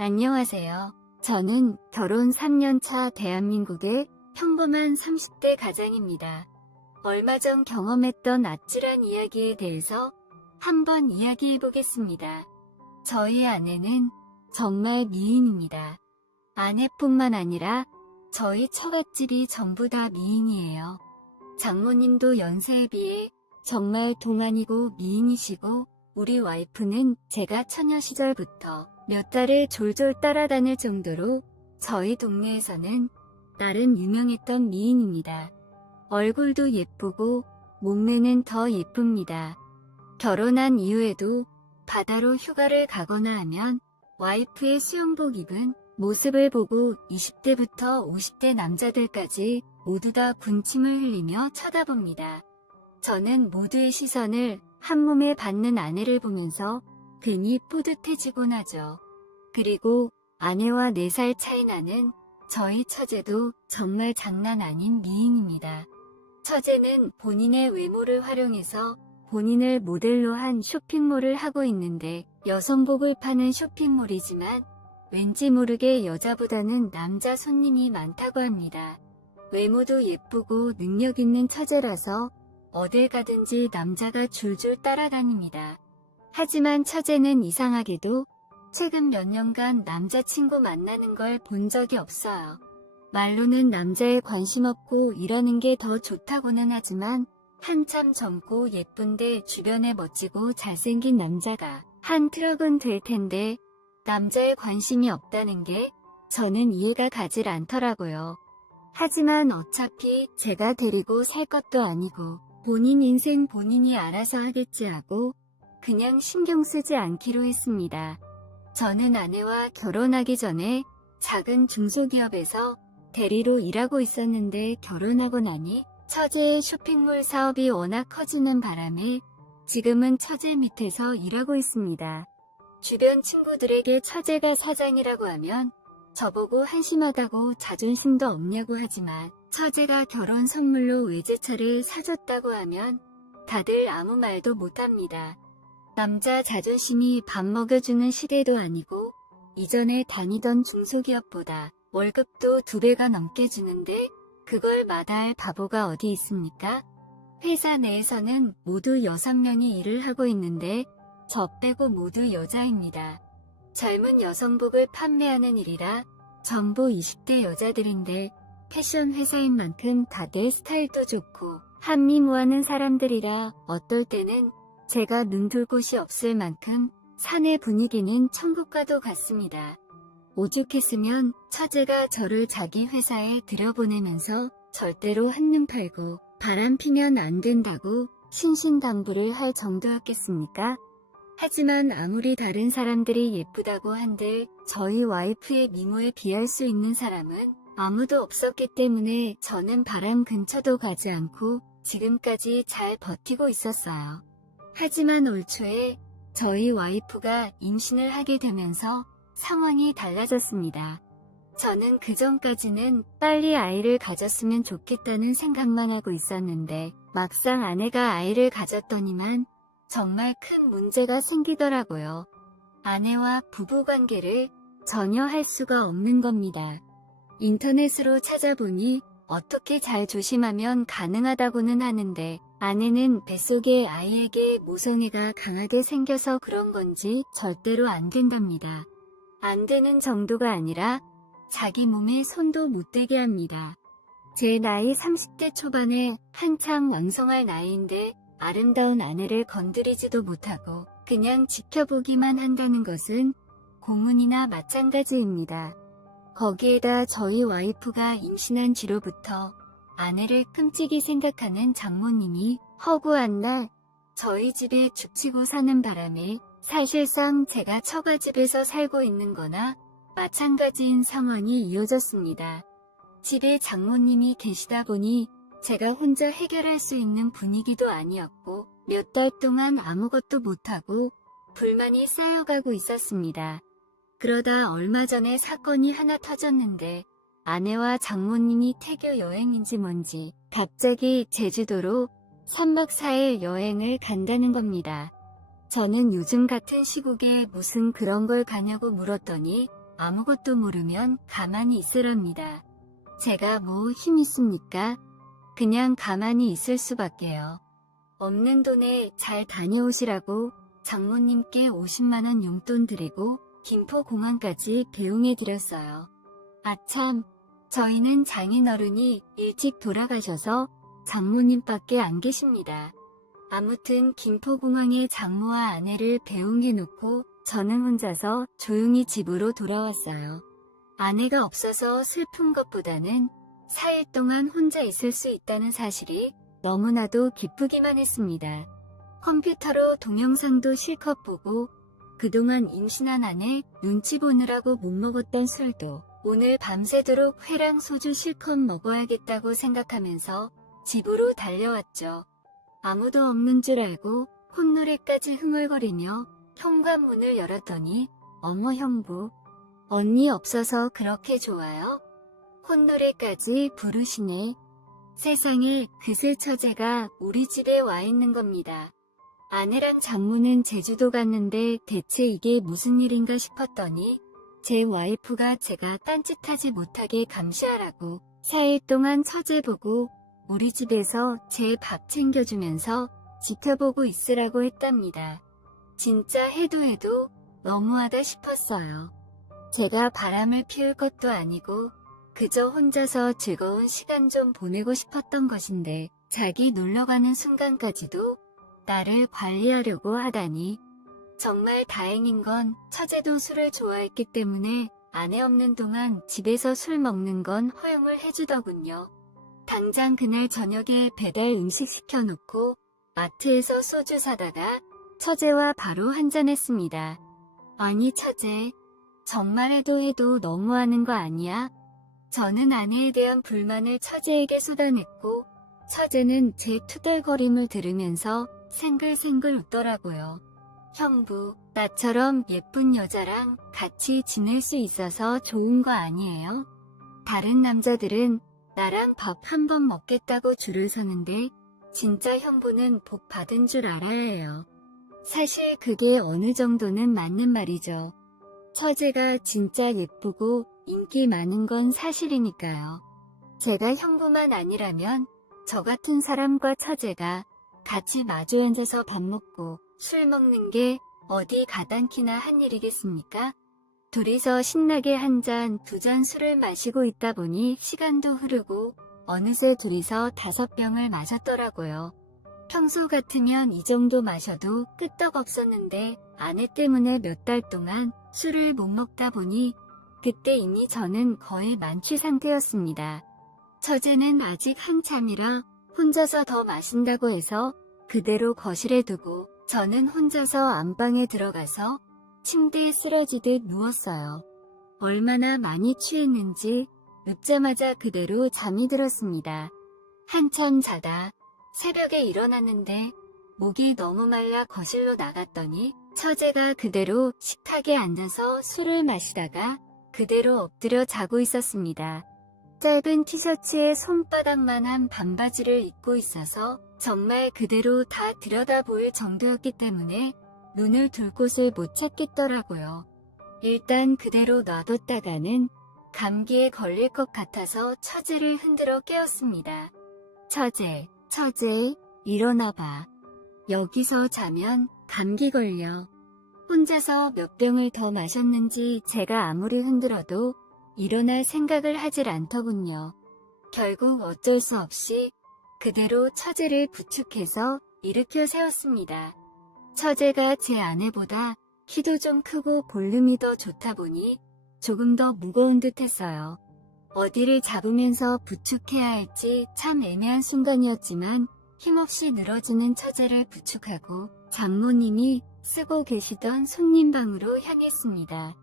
안녕하세요. 저는 결혼 3년 차 대한민국의 평범한 30대 가장입니다. 얼마 전 경험했던 아찔한 이야기에 대해서 한번 이야기해 보겠습니다. 저희 아내는 정말 미인입니다. 아내뿐만 아니라 저희 처갓집이 전부 다 미인이에요. 장모님도 연세에 비해 정말 동안이고 미인이시고, 우리 와이프는 제가 처녀 시절부터 몇 달을 졸졸 따라다닐 정도로 저희 동네에서는 나름 유명했던 미인입니다. 얼굴도 예쁘고 몸매는 더 예쁩니다. 결혼한 이후에도 바다로 휴가를 가거나 하면 와이프의 수영복 입은 모습을 보고 20대부터 50대 남자들까지 모두 다 군침을 흘리며 쳐다봅니다. 저는 모두의 시선을 한몸에 받는 아내를 보면서 괜히 뿌듯해지곤 하죠. 그리고 아내와 4살 차이 나는 저희 처제도 정말 장난 아닌 미인입니다. 처제는 본인의 외모를 활용해서 본인을 모델로 한 쇼핑몰을 하고 있는데, 여성복을 파는 쇼핑몰이지만 왠지 모르게 여자보다는 남자 손님이 많다고 합니다. 외모도 예쁘고 능력 있는 처제라서 어딜 가든지 남자가 줄줄 따라다닙니다. 하지만 처제는 이상하게도 최근 몇 년간 남자친구 만나는 걸 본 적이 없어요. 말로는 남자에 관심 없고 이러는 게 더 좋다고는 하지만, 한참 젊고 예쁜데 주변에 멋지고 잘생긴 남자가 한 트럭은 될 텐데 남자에 관심이 없다는 게 저는 이해가 가질 않더라고요. 하지만 어차피 제가 데리고 살 것도 아니고 본인 인생 본인이 알아서 하겠지 하고 그냥 신경 쓰지 않기로 했습니다. 저는 아내와 결혼하기 전에 작은 중소기업에서 대리로 일하고 있었는데, 결혼하고 나니 처제의 쇼핑몰 사업이 워낙 커지는 바람에 지금은 처제 밑에서 일하고 있습니다. 주변 친구들에게 처제가 사장이라고 하면 저보고 한심하다고 자존심도 없냐고 하지만, 처제가 결혼 선물로 외제차를 사줬다고 하면 다들 아무 말도 못합니다. 남자 자존심이 밥 먹여주는 시대도 아니고, 이전에 다니던 중소기업보다 월급도 2배가 넘게 주는데 그걸 마다할 바보가 어디 있습니까? 회사 내에서는 모두 6명이 일을 하고 있는데 저 빼고 모두 여자입니다. 젊은 여성복을 판매하는 일이라 전부 20대 여자들인데, 패션 회사인 만큼 다들 스타일도 좋고 한미모하는 사람들이라 어떨 때는 제가 눈둘 곳이 없을 만큼 사내 분위기는 천국과도 같습니다. 오죽했으면 처제가 저를 자기 회사에 들여보내면서 절대로 한눈 팔고 바람 피면 안 된다고 신신당부를 할 정도였겠습니까? 하지만 아무리 다른 사람들이 예쁘다고 한들 저희 와이프의 미모에 비할 수 있는 사람은 아무도 없었기 때문에 저는 바람 근처도 가지 않고 지금까지 잘 버티고 있었어요. 하지만 올 초에 저희 와이프가 임신을 하게 되면서 상황이 달라졌습니다. 저는 그전까지는 빨리 아이를 가졌으면 좋겠다는 생각만 하고 있었는데, 막상 아내가 아이를 가졌더니만 정말 큰 문제가 생기더라고요. 아내와 부부관계를 전혀 할 수가 없는 겁니다. 인터넷으로 찾아보니 어떻게 잘 조심하면 가능하다고는 하는데, 아내는 뱃속의 아이에게 모성애가 강하게 생겨서 그런 건지 절대로 안 된답니다. 안 되는 정도가 아니라 자기 몸에 손도 못 대게 합니다. 제 나이 30대 초반에 한창 왕성할 나이인데 아름다운 아내를 건드리지도 못하고 그냥 지켜보기만 한다는 것은 고문이나 마찬가지입니다. 거기에다 저희 와이프가 임신한 뒤로부터 아내를 끔찍이 생각하는 장모님이 허구한 날 저희 집에 죽치고 사는 바람에 사실상 제가 처가집에서 살고 있는 거나 마찬가지인 상황이 이어졌습니다. 집에 장모님이 계시다 보니 제가 혼자 해결할 수 있는 분위기도 아니었고, 몇 달 동안 아무것도 못하고 불만이 쌓여가고 있었습니다. 그러다 얼마 전에 사건이 하나 터졌는데, 아내와 장모님이 태교 여행인지 뭔지 갑자기 제주도로 3박 4일 여행을 간다는 겁니다. 저는 요즘 같은 시국에 무슨 그런 걸 가냐고 물었더니 아무것도 모르면 가만히 있으랍니다. 제가 뭐 힘 있습니까? 그냥 가만히 있을 수밖에요. 없는 돈에 잘 다녀오시라고 장모님께 50만원 용돈 드리고 김포공항까지 배웅해드렸어요. 아참, 저희는 장인어른이 일찍 돌아가셔서 장모님밖에 안 계십니다. 아무튼 김포공항에 장모와 아내를 배웅해놓고 저는 혼자서 조용히 집으로 돌아왔어요. 아내가 없어서 슬픈 것보다는 4일 동안 혼자 있을 수 있다는 사실이 너무나도 기쁘기만 했습니다. 컴퓨터로 동영상도 실컷 보고 그동안 임신한 아내 눈치 보느라고 못 먹었던 술도 오늘 밤새도록 회랑 소주 실컷 먹어야겠다고 생각하면서 집으로 달려왔죠. 아무도 없는 줄 알고 콧노래까지 흥얼거리며 현관문을 열었더니 어머 형부, 언니 없어서 그렇게 좋아요? 콧노래까지 부르시네. 세상에 그새 처제가 우리 집에 와 있는 겁니다. 아내랑 장모는 제주도 갔는데 대체 이게 무슨 일인가 싶었더니 제 와이프가 제가 딴짓하지 못하게 감시하라고 4일 동안 처제 보고 우리 집에서 제 밥 챙겨주면서 지켜보고 있으라고 했답니다. 진짜 해도 너무하다 싶었어요. 제가 바람을 피울 것도 아니고 그저 혼자서 즐거운 시간 좀 보내고 싶었던 것인데 자기 놀러가는 순간까지도 나를 관리하려고 하다니. 정말 다행인 건 처제도 술을 좋아했기 때문에 아내 없는 동안 집에서 술 먹는 건 허용을 해주더군요. 당장 그날 저녁에 배달 음식 시켜놓고 마트에서 소주 사다가 처제와 바로 한잔했습니다. 아니 처제, 정말 해도 너무하는 거 아니야? 저는 아내에 대한 불만을 처제에게 쏟아냈고 처제는 제 투덜거림을 들으면서 생글생글 웃더라고요. 형부, 나처럼 예쁜 여자랑 같이 지낼 수 있어서 좋은 거 아니에요? 다른 남자들은 나랑 밥 한 번 먹겠다고 줄을 서는데 진짜 형부는 복 받은 줄 알아야 해요. 사실 그게 어느 정도는 맞는 말이죠. 처제가 진짜 예쁘고 인기 많은 건 사실이니까요. 제가 형부만 아니라면 저 같은 사람과 처제가 같이 마주 앉아서 밥 먹고 술 먹는 게 어디 가당키나 한 일이겠습니까? 둘이서 신나게 한 잔, 두 잔 술을 마시고 있다 보니 시간도 흐르고 어느새 둘이서 5병을 마셨더라고요. 평소 같으면 이 정도 마셔도 끄떡없었는데 아내 때문에 몇 달 동안 술을 못 먹다 보니 그때 이미 저는 거의 만취 상태였습니다. 처제는 아직 한참이라 혼자서 더 마신다고 해서 그대로 거실에 두고 저는 혼자서 안방에 들어가서 침대에 쓰러지듯 누웠어요. 얼마나 많이 취했는지 눕자마자 그대로 잠이 들었습니다. 한참 자다 새벽에 일어났는데 목이 너무 말라 거실로 나갔더니 처제가 그대로 식탁에 앉아서 술을 마시다가 그대로 엎드려 자고 있었습니다. 짧은 티셔츠에 손바닥만한 반바지를 입고 있어서 정말 그대로 다 들여다 보일 정도였기 때문에 눈을 둘 곳을 못 찾겠더라고요. 일단 그대로 놔뒀다가는 감기에 걸릴 것 같아서 처제를 흔들어 깨웠습니다. 처제, 일어나봐. 여기서 자면 감기 걸려. 혼자서 몇 병을 더 마셨는지 제가 아무리 흔들어도 일어날 생각을 하질 않더군요. 결국 어쩔 수 없이 그대로 처제를 부축해서 일으켜 세웠습니다. 처제가 제 아내보다 키도 좀 크고 볼륨이 더 좋다 보니 조금 더 무거운 듯 했어요. 어디를 잡으면서 부축해야 할지 참 애매한 순간이었지만 힘없이 늘어지는 처제를 부축하고 장모님이 쓰고 계시던 손님 방으로 향했습니다.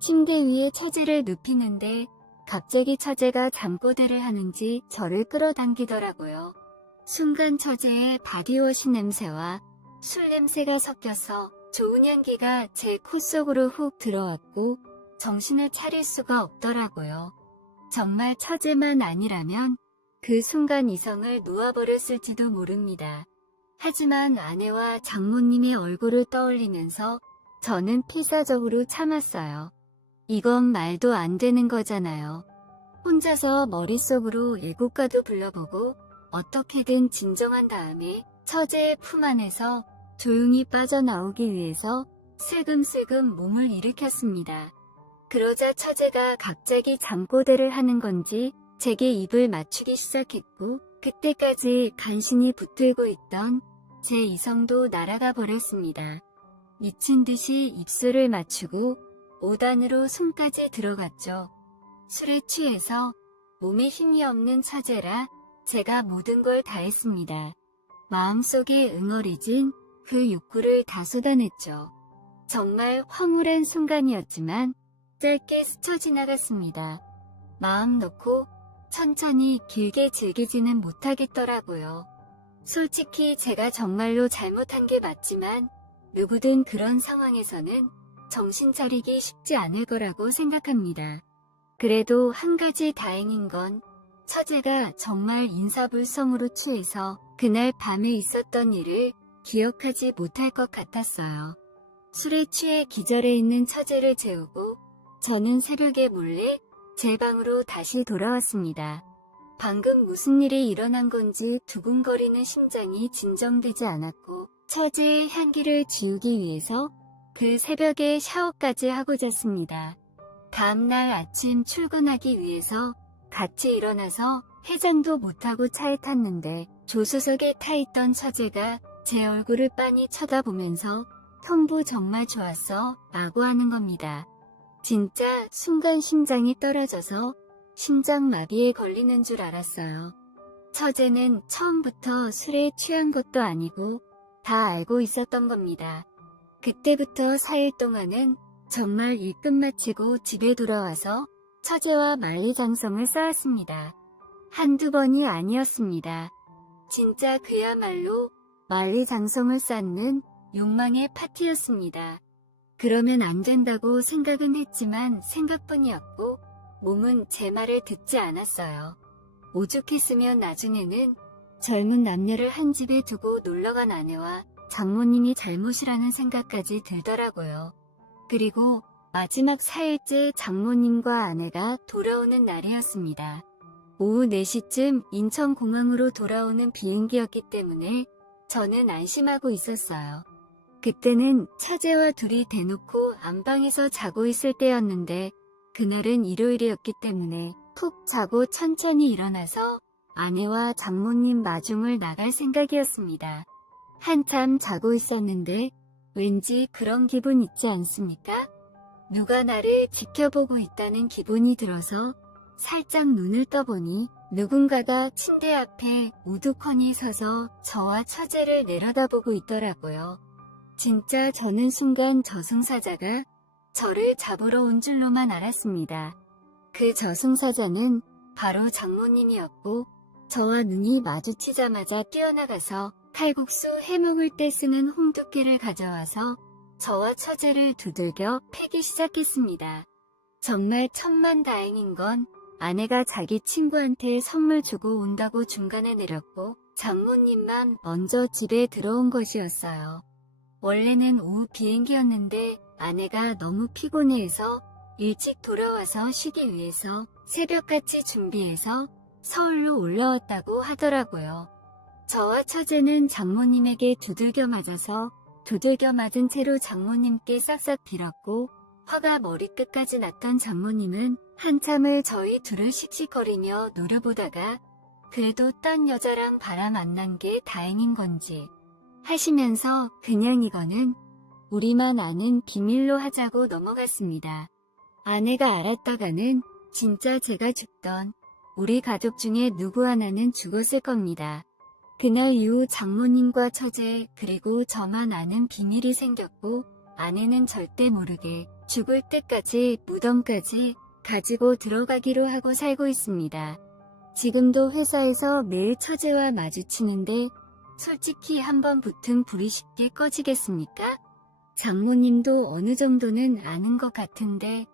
침대 위에 처제를 눕히는데 갑자기 처제가 잠꼬대를 하는지 저를 끌어당기더라고요. 순간 처제의 바디워시 냄새와 술 냄새가 섞여서 좋은 향기가 제 코 속으로 훅 들어왔고 정신을 차릴 수가 없더라고요. 정말 처제만 아니라면 그 순간 이성을 놓아버렸을지도 모릅니다. 하지만 아내와 장모님의 얼굴을 떠올리면서 저는 필사적으로 참았어요. 이건 말도 안 되는 거잖아요. 혼자서 머릿속으로 애국가도 불러보고 어떻게든 진정한 다음에 처제의 품 안에서 조용히 빠져나오기 위해서 슬금슬금 몸을 일으켰습니다. 그러자 처제가 갑자기 잠꼬대를 하는 건지 제게 입을 맞추기 시작했고, 그때까지 간신히 붙들고 있던 제 이성도 날아가 버렸습니다. 미친 듯이 입술을 맞추고 5단으로 손까지 들어갔죠. 술에 취해서 몸에 힘이 없는 처제라 제가 모든 걸 다했습니다. 마음속에 응어리진 그 욕구를 다 쏟아냈죠. 정말 황홀한 순간이었지만 짧게 스쳐 지나갔습니다. 마음 놓고 천천히 길게 즐기지는 못하겠더라고요. 솔직히 제가 정말로 잘못한 게 맞지만 누구든 그런 상황에서는 정신 차리기 쉽지 않을 거라고 생각합니다. 그래도 한 가지 다행인 건 처제가 정말 인사불성으로 취해서 그날 밤에 있었던 일을 기억하지 못할 것 같았어요. 술에 취해 기절해 있는 처제를 재우고 저는 새벽에 몰래 제 방으로 다시 돌아왔습니다. 방금 무슨 일이 일어난 건지 두근거리는 심장이 진정되지 않았고 처제의 향기를 지우기 위해서 그 새벽에 샤워까지 하고 잤습니다. 다음날 아침 출근하기 위해서 같이 일어나서 해장도 못하고 차에 탔는데 조수석에 타있던 처제가 제 얼굴을 빤히 쳐다보면서 형부 정말 좋았어 라고 하는 겁니다. 진짜 순간 심장이 떨어져서 심장마비에 걸리는 줄 알았어요. 처제는 처음부터 술에 취한 것도 아니고 다 알고 있었던 겁니다. 그때부터 4일 동안은 정말 일 끝마치고 집에 돌아와서 처제와 만리장성을 쌓았습니다. 한두 번이 아니었습니다. 진짜 그야말로 만리장성을 쌓는 욕망의 파티였습니다. 그러면 안 된다고 생각은 했지만 생각뿐이었고 몸은 제 말을 듣지 않았어요. 오죽했으면 나중에는 젊은 남녀를 한 집에 두고 놀러간 아내와 장모님이 잘못이라는 생각까지 들더라고요. 그리고 마지막 4일째 장모님과 아내가 돌아오는 날이었습니다. 오후 4시쯤 인천공항으로 돌아오는 비행기였기 때문에 저는 안심하고 있었어요. 그때는 처제와 둘이 대놓고 안방에서 자고 있을 때였는데 그날은 일요일이었기 때문에 푹 자고 천천히 일어나서 아내와 장모님 마중을 나갈 생각이었습니다. 한참 자고 있었는데 왠지 그런 기분 있지 않습니까? 누가 나를 지켜보고 있다는 기분이 들어서 살짝 눈을 떠보니 누군가가 침대 앞에 우두커니 서서 저와 처제를 내려다보고 있더라고요. 진짜 저는 순간 저승사자가 저를 잡으러 온 줄로만 알았습니다. 그 저승사자는 바로 장모님이었고 저와 눈이 마주치자마자 뛰어나가서 칼국수 해먹을 때 쓰는 홍두깨를 가져와서 저와 처제를 두들겨 패기 시작했습니다. 정말 천만다행인 건 아내가 자기 친구한테 선물 주고 온다고 중간에 내렸고 장모님만 먼저 집에 들어온 것이었어요. 원래는 오후 비행기였는데 아내가 너무 피곤해해서 일찍 돌아와서 쉬기 위해서 새벽같이 준비해서 서울로 올라왔다고 하더라고요. 저와 처제는 장모님에게 두들겨 맞아서 두들겨 맞은 채로 장모님께 싹싹 빌었고 화가 머리끝까지 났던 장모님은 한참을 저희 둘을 씩씩거리며 노려보다가 그래도 딴 여자랑 바람 안 난 게 다행인 건지 하시면서 그냥 이거는 우리만 아는 비밀로 하자고 넘어갔습니다. 아내가 알았다가는 진짜 제가 죽던 우리 가족 중에 누구 하나는 죽었을 겁니다. 그날 이후 장모님과 처제 그리고 저만 아는 비밀이 생겼고 아내는 절대 모르게 죽을 때까지 무덤까지 가지고 들어가기로 하고 살고 있습니다. 지금도 회사에서 매일 처제와 마주치는데 솔직히 한번 붙은 불이 쉽게 꺼지겠습니까? 장모님도 어느 정도는 아는 것 같은데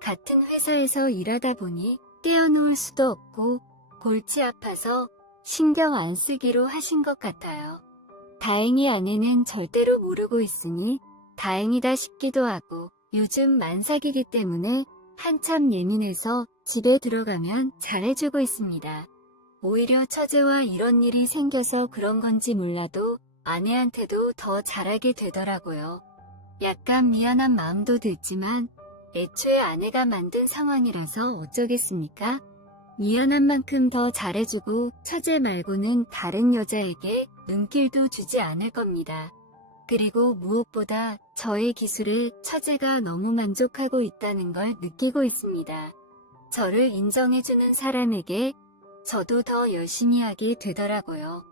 같은 회사에서 일하다 보니 떼어놓을 수도 없고 골치 아파서 신경 안 쓰기로 하신 것 같아요. 다행히 아내는 절대로 모르고 있으니 다행이다 싶기도 하고 요즘 만삭이기 때문에 한참 예민해서 집에 들어가면 잘해주고 있습니다. 오히려 처제와 이런 일이 생겨서 그런 건지 몰라도 아내한테도 더 잘하게 되더라고요. 약간 미안한 마음도 들지만 애초에 아내가 만든 상황이라서 어쩌겠습니까? 미안한 만큼 더 잘해주고 처제 말고는 다른 여자에게 눈길도 주지 않을 겁니다. 그리고 무엇보다 저의 기술에 처제가 너무 만족하고 있다는 걸 느끼고 있습니다. 저를 인정해주는 사람에게 저도 더 열심히 하게 되더라고요.